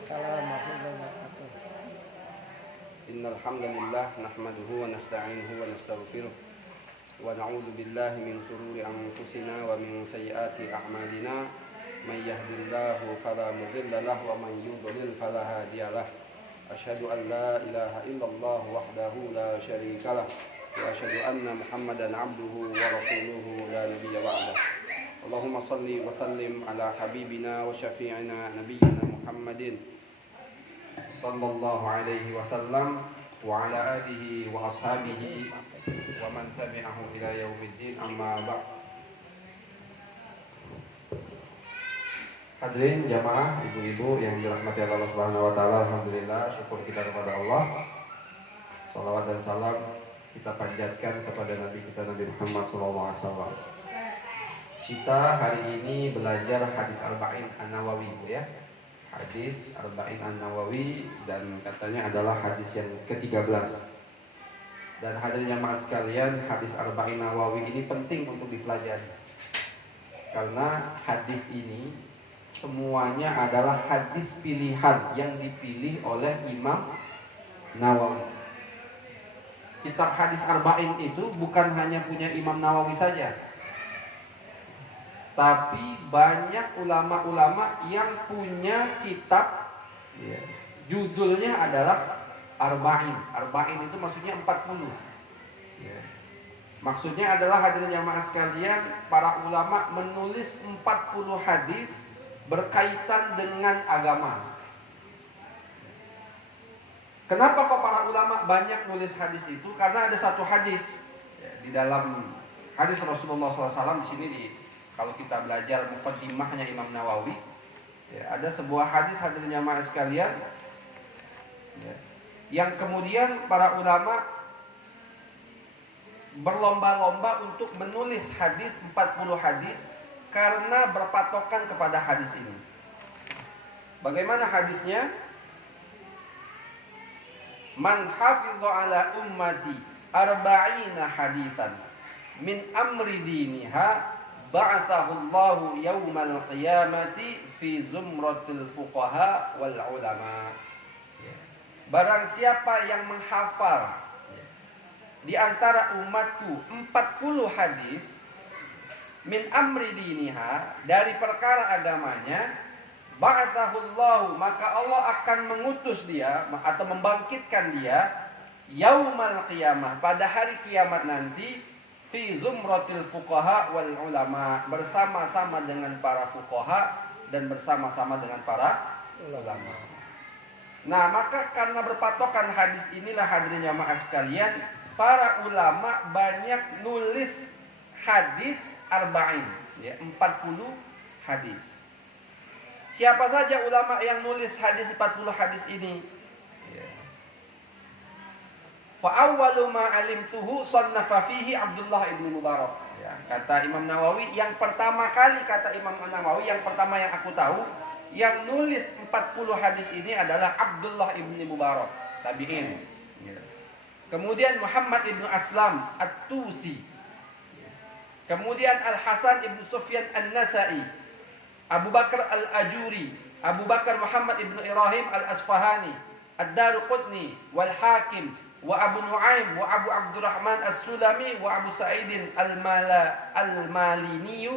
Waalaikumsalam warahmatullahi wabarakatuh. Innal hamdalillah nahmaduhu wa nasta'inuhu wa nastaghfiruh wa na'udzu billahi min shururi anfusina wa min sayyiati a'malina may yahdihillahu fala mudilla lahu wa man yudlil fala hadiyalah. Asyhadu an la ilaha illallah wahdahu la syarika lah wa asyhadu anna Muhammadan 'abduhu wa rasuluhu la nabiyya ba'dah. Allahumma shalli wa sallim ala habibina wa syafi'ina nabiyyina Muhammadin sallallahu alaihi wasallam wa ala alihi wa ashabihi wa man tabi'ahum ila yaumiddin, amma ba'd. Hadirin jamaah, ibu-ibu yang dirahmati Allah Subhanahu wa taala, alhamdulillah, syukur kita kepada Allah. Shalawat dan salam kita panjatkan kepada Nabi kita Nabi Muhammad sallallahu alaihi wasallam. Kita hari ini belajar hadis Arba'in An-Nawawi, ya. Hadis Arba'in An-Nawawi, dan katanya adalah hadis yang ke-13. Dan hadirin jamaah sekalian, hadis Arba'in Nawawi ini penting untuk dipelajari. Karena hadis ini semuanya adalah hadis pilihan yang dipilih oleh Imam Nawawi. Kitab hadis Arba'in itu bukan hanya punya Imam Nawawi saja, tapi banyak ulama-ulama yang punya kitab, ya, judulnya adalah Arba'in. Arba'in itu maksudnya 40, ya. Maksudnya adalah hadirin jamaah sekalian, para ulama menulis 40 hadis berkaitan dengan agama. Kenapa kok para ulama banyak nulis hadis itu? Karena ada satu hadis, ya, di dalam hadis Rasulullah SAW di sini kalau kita belajar muqaddimahnya Imam Nawawi, ya, ada sebuah hadis hadirin jamaah sekalian, ya, yang kemudian para ulama berlomba-lomba untuk menulis hadis 40 hadis karena berpatokan kepada hadis ini. Bagaimana hadisnya? Man hafidha ala ummati arba'ina hadithan min amri diniha ba'athahullahu yawmal qiyamati fi zumratil fuqaha wal ulama. Barang siapa yang menghafal di antara umatku 40 hadis min amri diniha, dari perkara agamanya, ba'athahullahu, maka Allah akan mengutus dia atau membangkitkan dia yaumal qiyamah, pada hari kiamat nanti, fi zumratil fuqaha wal ulama, bersama-sama dengan para fuqaha dan bersama-sama dengan para ulama. Nah, maka karena berpatokan hadis inilah hadirin jamaah sekalian, para ulama banyak nulis hadis arba'in, ya, 40 hadis. Siapa saja ulama yang nulis hadis 40 hadis ini? Fa awwalu ma alimtuhu sannafa fihi Abdullah ibn Mubarak. Ya, kata Imam Nawawi, yang pertama kali, kata Imam Nawawi, yang pertama yang aku tahu yang nulis 40 hadis ini adalah Abdullah ibn Mubarak, tabi'in. Ya. Kemudian Muhammad ibn Aslam At-Tusi. Ya. Kemudian Al-Hasan ibn Sufyan An-Nasai, Abu Bakar Al-Ajuri, Abu Bakar Muhammad ibn Ibrahim Al-Asfahani, Ad-Daruqutni wal Hakim, wa Abu Nu'aim wa Abu Abdurrahman As-Sulami wa Abu Sa'idin Al-Malini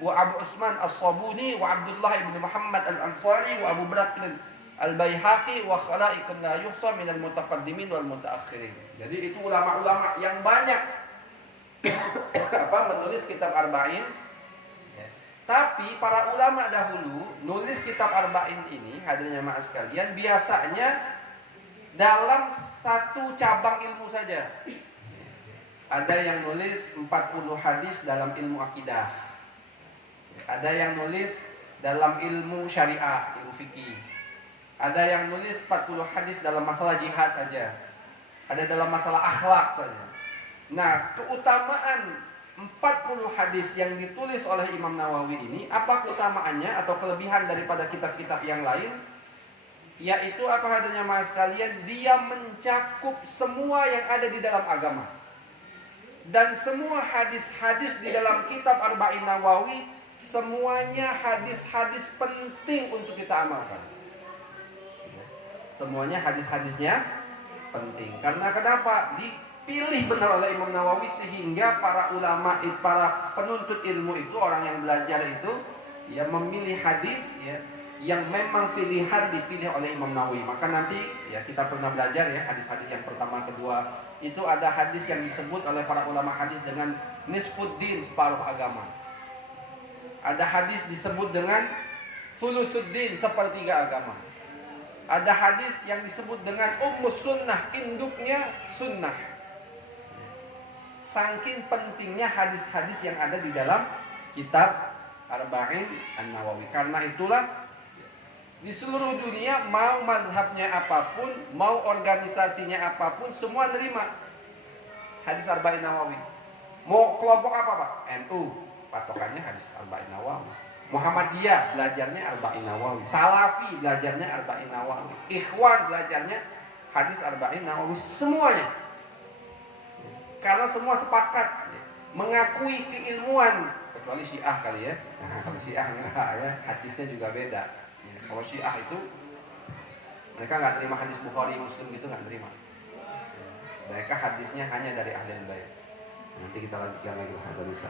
wa Abu Usman As-Sabuni wa Abdullah ibn Muhammad Al-Ansari wa Abu Bakr Al-Baihaqi wa khalaiqun la yuhsa minal mutaqaddimin wal mutaakhirin. Jadi itu ulama-ulama yang banyak menulis kitab Arba'in. Tapi para ulama dahulu nulis kitab Arba'in ini, hadirin jamaah sekalian, biasanya dalam satu cabang ilmu saja. Ada yang nulis 40 hadis dalam ilmu akidah. Ada yang nulis dalam ilmu syariah, ilmu fikih. Ada yang nulis 40 hadis dalam masalah jihad aja. Ada dalam masalah akhlak saja. Nah, keutamaan 40 hadis yang ditulis oleh Imam Nawawi ini, apa keutamaannya atau kelebihan daripada kitab-kitab yang lain? Yaitu apa hadanya mas sekalian, dia mencakup semua yang ada di dalam agama. Dan semua hadis-hadis di dalam kitab Arba'in Nawawi semuanya hadis-hadis penting untuk kita amalkan. semuanya hadis-hadisnya penting. Karena kenapa? Dipilih benar oleh Imam Nawawi sehingga para ulama, para penuntut ilmu itu, orang yang belajar itu ya memilih hadis ya yang memang pilihan dipilih oleh Imam Nawawi. Maka nanti ya kita pernah belajar ya hadis-hadis yang pertama, kedua, itu ada hadis yang disebut oleh para ulama hadis dengan nisfuddin, separuh agama. Ada hadis disebut dengan thuluthuddin, sepertiga agama. Ada hadis yang disebut dengan ummus sunnah, induknya sunnah. Saking pentingnya hadis-hadis yang ada di dalam kitab Arba'in An-Nawawi. Karena itulah di seluruh dunia, mau mazhabnya apapun, mau organisasinya apapun, semua nerima hadis Arba'in Nawawi. Mau kelompok apa Pak? NU, patokannya hadis Arba'in Nawawi. Muhammadiyah belajarnya Arba'in Nawawi. Salafi belajarnya Arba'in Nawawi. Ikhwan belajarnya hadis Arba'in Nawawi. Semuanya. Karena semua sepakat mengakui keilmuan, kecuali Syiah kali ya. Nah, kalau Syiah enggak ya, hadisnya juga beda. Kalau Syiah itu mereka nggak terima hadis Bukhari, Muslim gitu, nggak terima. Mereka hadisnya hanya dari ahli bait. Nanti kita lanjutkan lagi hadis.